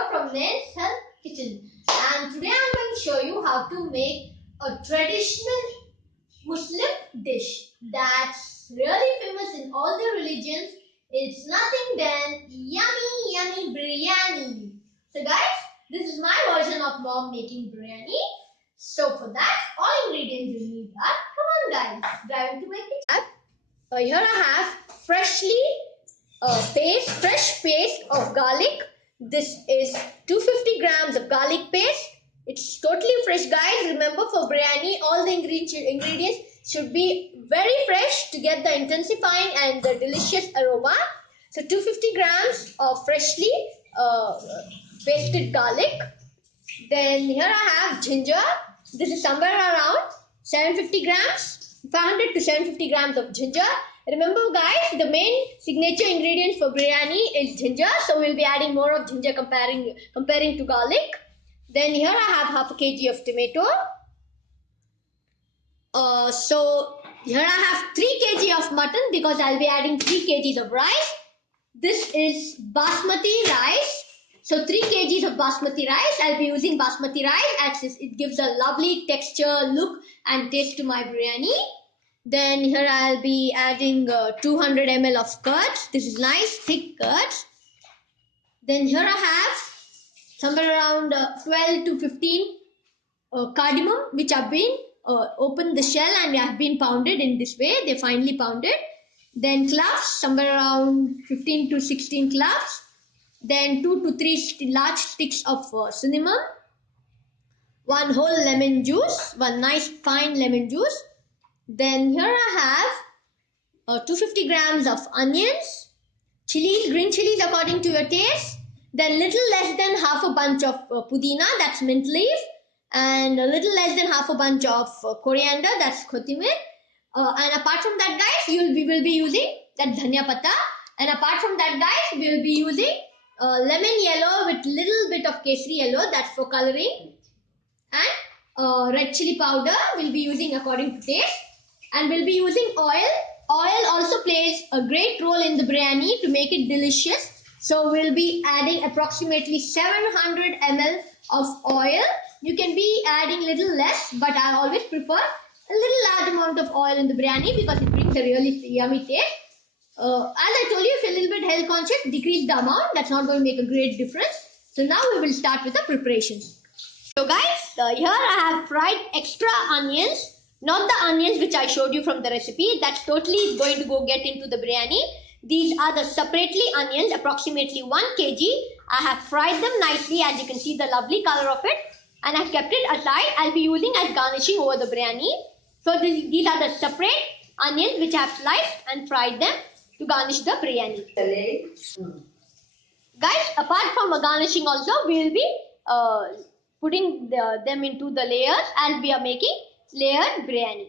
here from Nain's Health Kitchen, and today I'm going to show you how to make a traditional Muslim dish that's really famous in all the religions. It's nothing than yummy biryani. So guys, this is my version of mom making biryani. So for that, all ingredients you need are, come on guys, dive into my kitchen. Here I have fresh paste of garlic. This is 250 grams of garlic paste. It's totally fresh, guys. Remember, for biryani, all the ingredients should be very fresh to get the intensifying and the delicious aroma. So 250 grams of freshly pasted garlic. Then here I have ginger. This is somewhere around 750 grams, 500 to 750 grams of ginger. Remember guys, the main signature ingredient for biryani is ginger, so we'll be adding more of ginger comparing to garlic. Then here I have half a kg of tomato. So here I have 3 kg of mutton because I'll be adding 3 kgs of rice. This is basmati rice. So 3 kgs of basmati rice. I'll be using basmati rice as it gives a lovely texture, look and taste to my biryani. Then here I'll be adding 200 ml of curds. This is nice thick curds. Then here I have somewhere around 12 to 15 cardamom, which have been opened the shell and have been pounded in this way. They're finely pounded. Then cloves, somewhere around 15 to 16 cloves. Then 2 to 3 large sticks of cinnamon. 1 whole lemon juice, 1 nice fine lemon juice. Then here I have 250 grams of onions, chilies, green chilies according to your taste. Then little less than half a bunch of pudina, that's mint leaf. And a little less than half a bunch of coriander, that's kotimir. And apart from that guys, we will be using that dhania patta. And apart from that guys, we will be using lemon yellow with little bit of kesari yellow, that's for coloring. And red chili powder we'll be using according to taste. And we'll be using oil. Oil also plays a great role in the biryani to make it delicious. So we'll be adding approximately 700 ml of oil. You can be adding little less, but I always prefer a little large amount of oil in the biryani because it brings a really yummy taste. As I told you, if you're a little bit health conscious, decrease the amount. That's not going to make a great difference. So now we will start with the preparations. So guys, here I have fried extra onions. Not the onions which I showed you from the recipe. That's totally going to go get into the biryani. These are the separately onions, approximately 1 kg. I have fried them nicely, as you can see the lovely color of it. And I've kept it aside. I'll be using as garnishing over the biryani. So these are the separate onions which I have sliced and fried them to garnish the biryani. Guys, apart from garnishing also, we will be putting them into the layers as we are making layered biryani.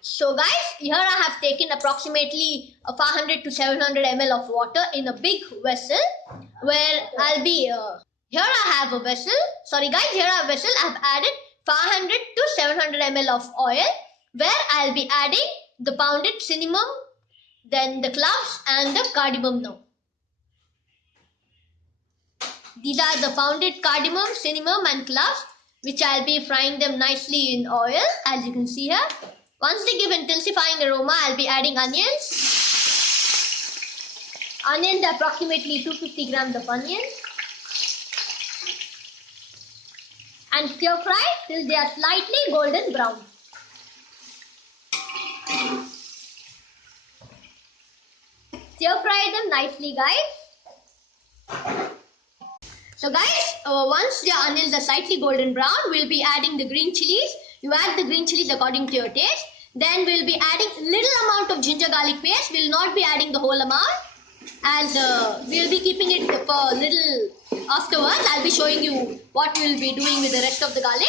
So guys, here I have taken approximately 500 to 700 ml of water in a big vessel where I'll be, here I have a vessel, sorry guys, here I have a vessel. I have added 500 to 700 ml of oil where I'll be adding the pounded cinnamon, then the cloves and the cardamom now. These are the pounded cardamom, cinnamon and cloves, which I'll be frying them nicely in oil, as you can see here. Once they give intensifying aroma, I'll be adding onions. Onions, approximately 250 grams of onions. And stir fry till they are slightly golden brown. Stir fry them nicely, guys. So guys, once the onions are slightly golden brown, we'll be adding the green chilies. You add the green chilies according to your taste. Then we'll be adding little amount of ginger garlic paste. We'll not be adding the whole amount. And we'll be keeping it for a little afterwards. I'll be showing you what we'll be doing with the rest of the garlic.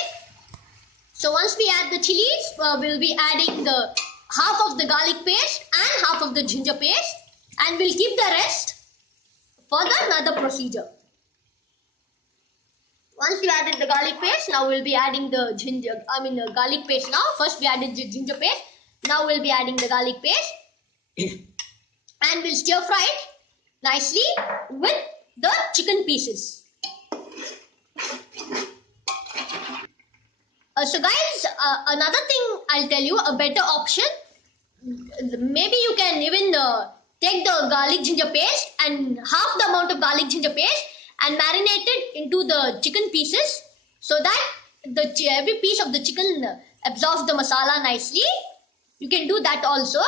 So once we add the chilies, we'll be adding the half of the garlic paste and half of the ginger paste. And we'll keep the rest for another procedure. Once you added the garlic paste, now we'll be adding the garlic paste now. First we added the ginger paste. Now we'll be adding the garlic paste. And we'll stir fry it nicely with the chicken pieces. So guys, another thing I'll tell you, a better option. Maybe you can even take the garlic ginger paste and half the amount of garlic ginger paste and marinate it into the chicken pieces so that every piece of the chicken absorbs the masala nicely. You can do that also.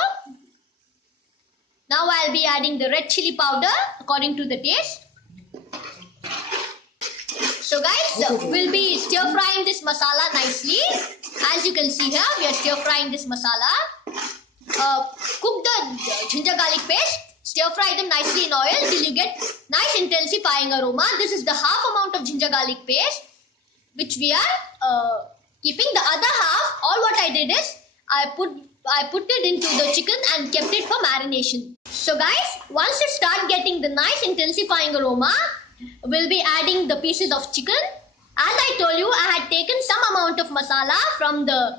Now I'll be adding the red chili powder according to the taste. So guys, we'll be stir frying this masala nicely. As you can see here, we are stir frying this masala. Cook the ginger garlic paste, stir fry them nicely in oil till you get nice intensifying aroma. This is the half amount of ginger garlic paste which we are keeping. The other half, all what I did is I put it into the chicken and kept it for marination. So guys, once you start getting the nice intensifying aroma, we'll be adding the pieces of chicken. As I told you, I had taken some amount of masala from the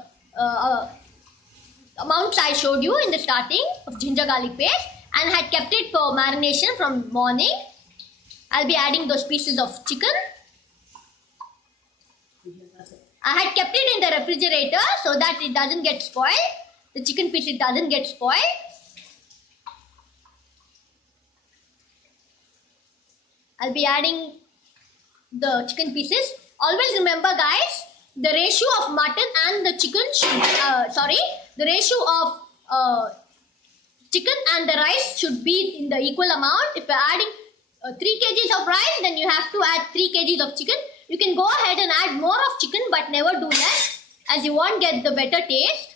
amounts I showed you in the starting of ginger garlic paste and had kept it for marination from morning. I'll be adding those pieces of chicken. I had kept it in the refrigerator so that it doesn't get spoiled. The chicken piece, it doesn't get spoiled. I'll be adding the chicken pieces. Always remember guys, the ratio of mutton and the chicken should, the ratio of chicken and the rice should be in the equal amount. If you're adding 3 kgs of rice, then you have to add 3 kgs of chicken. You can go ahead and add more of chicken, but never do less, as you won't get the better taste.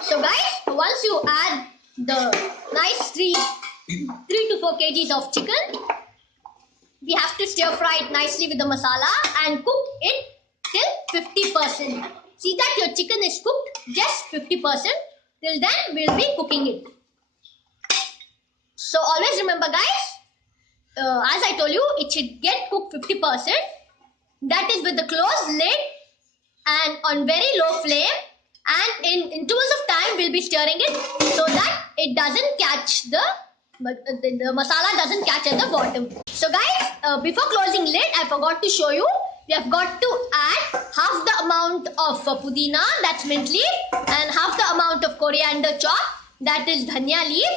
So guys, once you add the nice 3 to 4 kgs of chicken, we have to stir fry it nicely with the masala and cook it till 50%. See that your chicken is cooked just 50%. Till then, we'll be cooking it. So always remember guys, as I told you, it should get cooked 50%. That is with the closed lid and on very low flame. And in intervals of time, we'll be stirring it so that it doesn't catch the masala doesn't catch at the bottom. So guys, before closing lid, I forgot to show you. We have got to add half the amount of pudina, that's mint leaf, and half the amount of coriander chop, that is dhania leaf,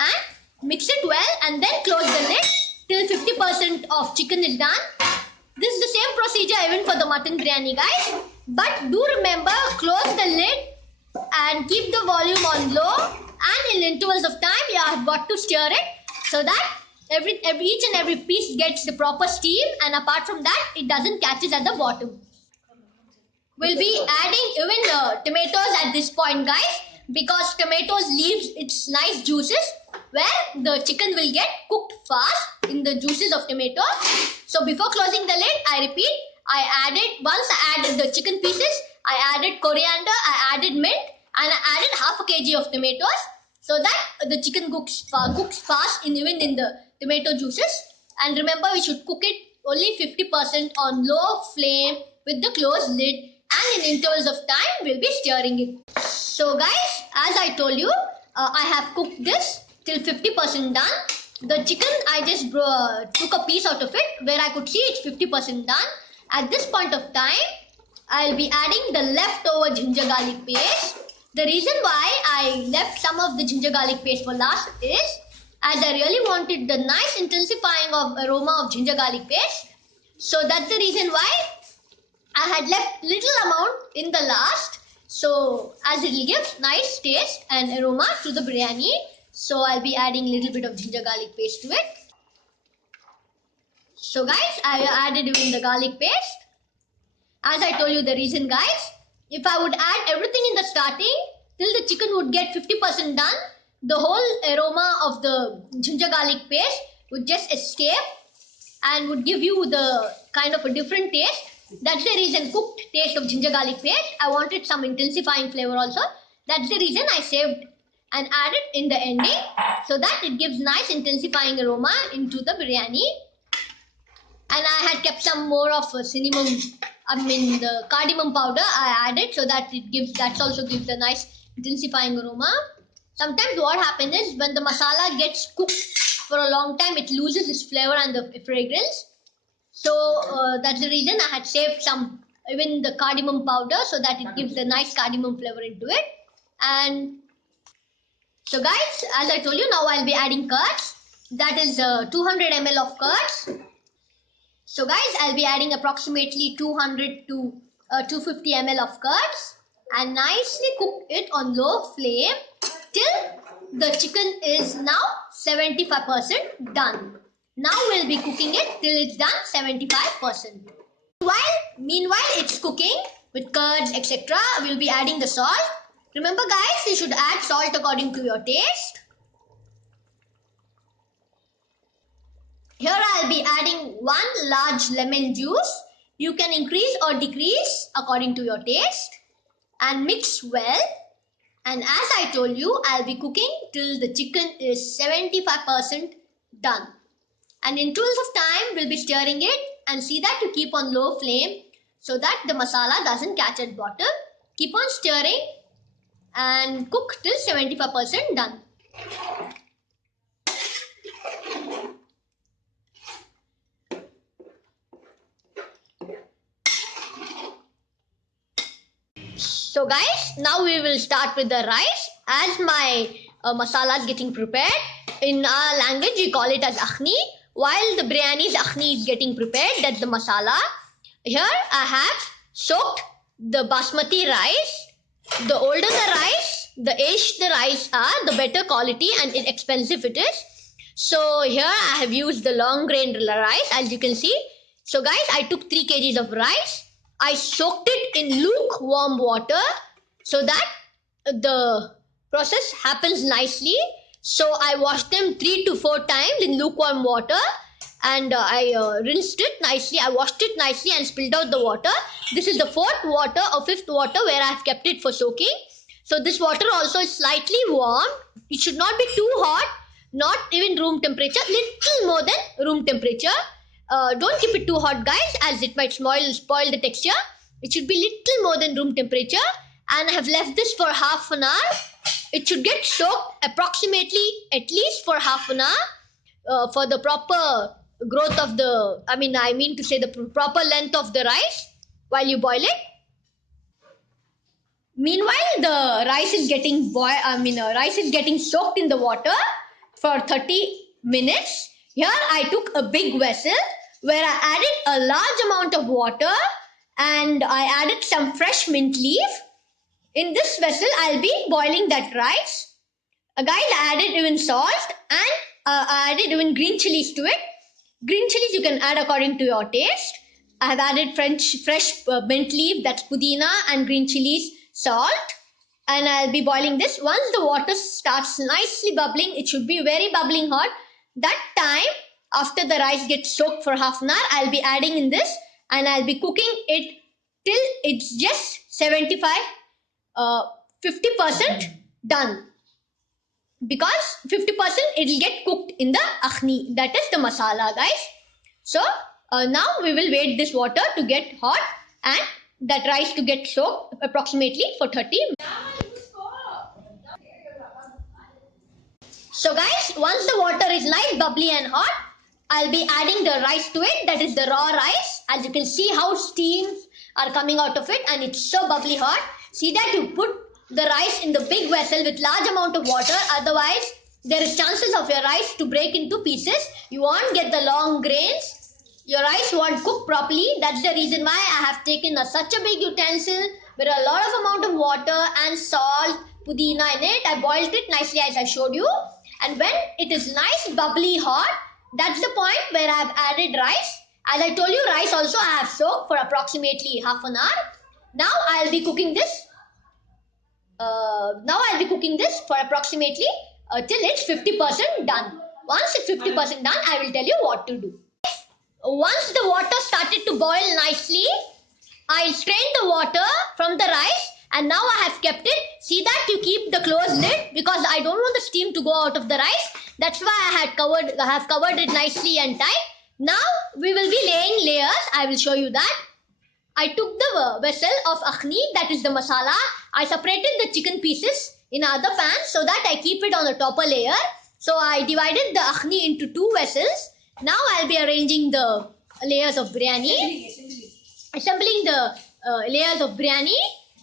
and mix it well and then close the lid till 50% of chicken is done. This is the same procedure even for the mutton biryani guys. But do remember, close the lid and keep the volume on low, and in intervals of time you have got to stir it so that each and every piece gets the proper steam, and apart from that it doesn't catches at the bottom. We'll be adding even tomatoes at this point guys, because tomatoes leaves its nice juices where the chicken will get cooked fast in the juices of tomatoes. So before closing the lid, I repeat, once I added the chicken pieces, I added coriander, I added mint, and I added half a kg of tomatoes so that the chicken cooks fast even in the tomato juices. And remember, we should cook it only 50% on low flame with the closed lid, and in intervals of time, we'll be stirring it. So guys, as I told you, I have cooked this till 50% done. The chicken, I just took a piece out of it where I could see it's 50% done. At this point of time, I'll be adding the leftover ginger garlic paste. The reason why I left some of the ginger garlic paste for last is, as I really wanted the nice intensifying of aroma of ginger garlic paste. So that's the reason why I had left little amount in the last. So as it will give nice taste and aroma to the biryani. So I'll be adding a little bit of ginger garlic paste to it. So guys, I added even the garlic paste. As I told you the reason guys, if I would add everything in the starting till the chicken would get 50% done, the whole aroma of the ginger garlic paste would just escape and would give you the kind of a different taste. That's the reason, cooked taste of ginger garlic paste. I wanted some intensifying flavor also. That's the reason I saved and added in the ending so that it gives nice intensifying aroma into the biryani. And I had kept some more of the cardamom powder I added so that that also gives a nice intensifying aroma. Sometimes what happens is when the masala gets cooked for a long time, it loses its flavor and the fragrance. So that's the reason I had saved some, even the cardamom powder, so that it gives a nice cardamom flavor into it. And so guys, as I told you, now I'll be adding curds. That is 200 ml of curds. So guys, I'll be adding approximately 200 to 250 ml of curds and nicely cook it on low flame till the chicken is now 75% done. Now we'll be cooking it till it's done 75%. Meanwhile it's cooking with curds, etc. We'll be adding the salt. Remember guys, you should add salt according to your taste. Here I'll be adding 1 large lemon juice. You can increase or decrease according to your taste and mix well. And as I told you, I'll be cooking till the chicken is 75% done. And in tools of time, we'll be stirring it and see that you keep on low flame so that the masala doesn't catch at bottom. Keep on stirring and cook till 75% done. So guys, now we will start with the rice. As my masala is getting prepared, in our language we call it as akhni. While the biryani's akhni is getting prepared, that's the masala. Here I have soaked the basmati rice. The older the rice, the aged the rice are, the better quality and expensive it is. So here I have used the long grain rice, as you can see. So guys, I took 3 kgs of rice. I soaked it in lukewarm water so that the process happens nicely. So I washed them 3 to 4 times in lukewarm water and I rinsed it nicely. I washed it nicely and spilled out the water. This is the 4th water or 5th water where I have kept it for soaking. So this water also is slightly warm. It should not be too hot, not even room temperature, little more than room temperature. Don't keep it too hot guys, as it might spoil the texture. It should be little more than room temperature, and I have left this for half an hour. It should get soaked approximately at least for half an hour for the proper growth of the, I mean to say the proper length of the rice while you boil it. Meanwhile, the rice is getting rice is getting soaked in the water for 30 minutes. Here I took a big vessel where I added a large amount of water and I added some fresh mint leaf. In this vessel, I'll be boiling that rice. Guys, I added even salt and I added even green chilies to it. Green chilies you can add according to your taste. I have added fresh mint leaf, that's pudina, and green chilies, salt. And I'll be boiling this. Once the water starts nicely bubbling, it should be very bubbling hot. That time, after the rice gets soaked for half an hour, I'll be adding in this and I'll be cooking it till it's just 50% done. Because 50% it'll get cooked in the akhni, that is the masala guys. So now we will wait this water to get hot and that rice to get soaked approximately for 30 minutes. So guys, once the water is nice, bubbly and hot, I'll be adding the rice to it. That is the raw rice. As you can see how steams are coming out of it and it's so bubbly hot. See that you put the rice in the big vessel with large amount of water. Otherwise, there is chances of your rice to break into pieces. You won't get the long grains. Your rice won't cook properly. That's the reason why I have taken such a big utensil with a lot of amount of water and salt, pudina in it. I boiled it nicely as I showed you. And when it is nice, bubbly, hot, that's the point where I have added rice. As I told you, rice also I have soaked for approximately half an hour. Now I'll be cooking this. For approximately till it's 50% done. Once it's 50% done, I will tell you what to do. Once the water started to boil nicely, I'll strain the water from the rice. And now I have kept it. See that you keep the closed lid because I don't want the steam to go out of the rice. That's why I have covered it nicely and tight. Now we will be laying layers. I will show you that. I took the vessel of akhni, that is the masala. I separated the chicken pieces in another pan so that I keep it on the topper layer. So I divided the akhni into 2 vessels. Now I'll be arranging the layers of biryani. Assembling the layers of biryani.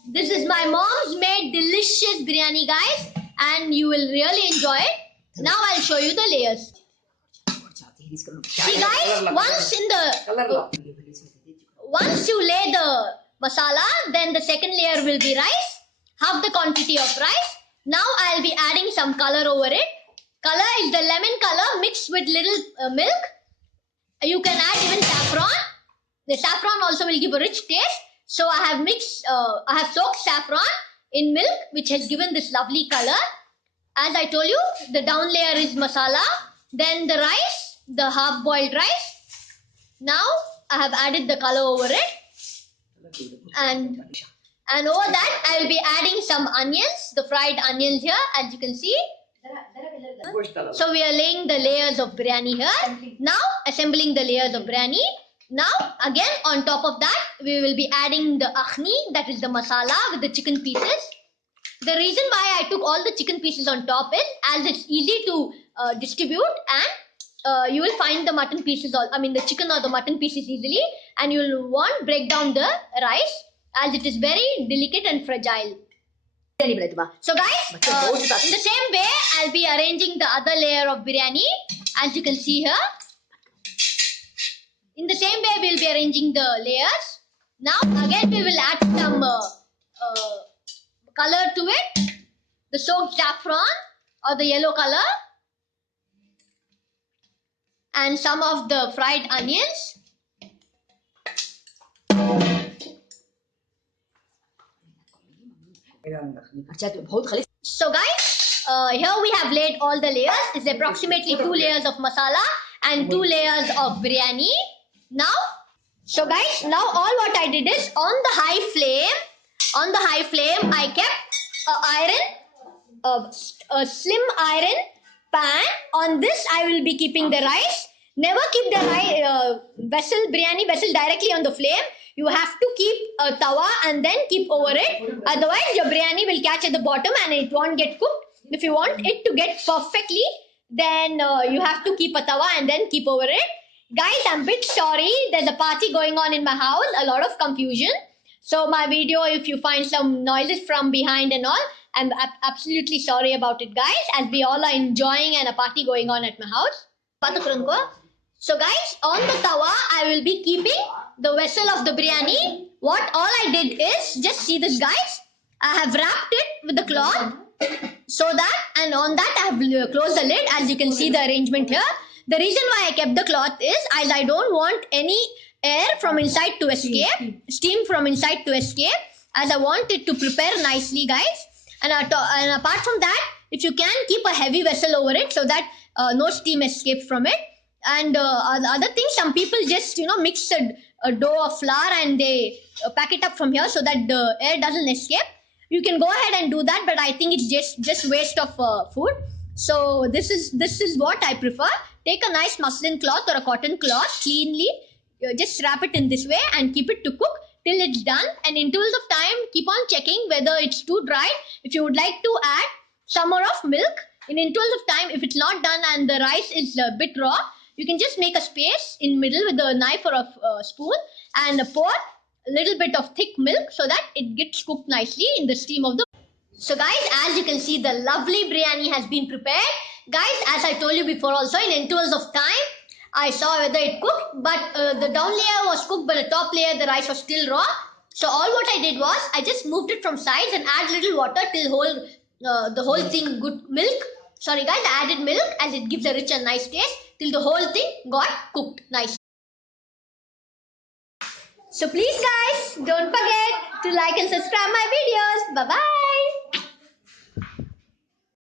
This is my mom's made delicious biryani, guys, and you will really enjoy it. Now I'll show you the layers. See, guys, once you lay the masala, then the second layer will be rice, half the quantity of rice. Now I'll be adding some color over it. Color is the lemon color mixed with little milk. You can add even saffron. The saffron also will give a rich taste. So I have soaked saffron in milk, which has given this lovely color. As I told you, the down layer is masala. Then the rice, the half-boiled rice. Now I have added the color over it. And over that, I will be adding some onions, the fried onions here, as you can see. So we are laying the layers of biryani here. Now assembling the layers of biryani. Now again on top of that we will be adding the akhni, that is the masala with the chicken pieces. The reason why I took all the chicken pieces on top is as it's easy to distribute, and you will find the mutton pieces, the chicken or the mutton pieces easily, and you will want break down the rice as it is very delicate and fragile. So guys, in the same way, I'll be arranging the other layer of biryani, as you can see here. In the same way, we'll be arranging the layers. Now, again, we will add some color to it. The soaked saffron or the yellow color. And some of the fried onions. So guys, here we have laid all the layers. It's approximately 2 layers of masala and 2 layers of biryani. Now, so guys, now all what I did is on the high flame, I kept a slim iron pan. On this, I will be keeping the rice. Never keep the biryani vessel directly on the flame. You have to keep a tawa and then keep over it. Otherwise, your biryani will catch at the bottom and it won't get cooked. If you want it to get perfectly, then you have to keep a tawa and then keep over it. Guys, I'm a bit sorry. There's a party going on in my house. A lot of confusion. So my video, if you find some noises from behind and all, I'm absolutely sorry about it, guys. As we all are enjoying and a party going on at my house. So guys, on the tawa, I will be keeping the vessel of the biryani. What all I did is, just see this, guys. I have wrapped it with the cloth. So that, and on that I have closed the lid, as you can see the arrangement here. The reason why I kept the cloth is as I don't want any air from inside to escape, steam from inside to escape, as I want it to prepare nicely, guys. And apart from that, if you can, keep a heavy vessel over it so that no steam escapes from it. And other things, some people just mix a dough of flour and they pack it up from here so that the air doesn't escape. You can go ahead and do that, but I think it's just waste of food. So this is what I prefer. Take a nice muslin cloth or a cotton cloth, cleanly, just wrap it in this way and keep it to cook till it's done. And in intervals of time, keep on checking whether it's too dry. If you would like to add some more of milk, in intervals of time, if it's not done and the rice is a bit raw, you can just make a space in middle with a knife or a spoon and pour a little bit of thick milk so that it gets cooked nicely in the steam of the. So guys, as you can see, the lovely biryani has been prepared. Guys, as I told you before also, in intervals of time, I saw whether it cooked, but the down layer was cooked, but the top layer, the rice was still raw. So all what I did was, I just moved it from sides and add little water till the whole thing good milk. Sorry guys, I added milk as it gives a rich and nice taste till the whole thing got cooked nicely. So please guys, don't forget to like and subscribe my videos. Bye bye.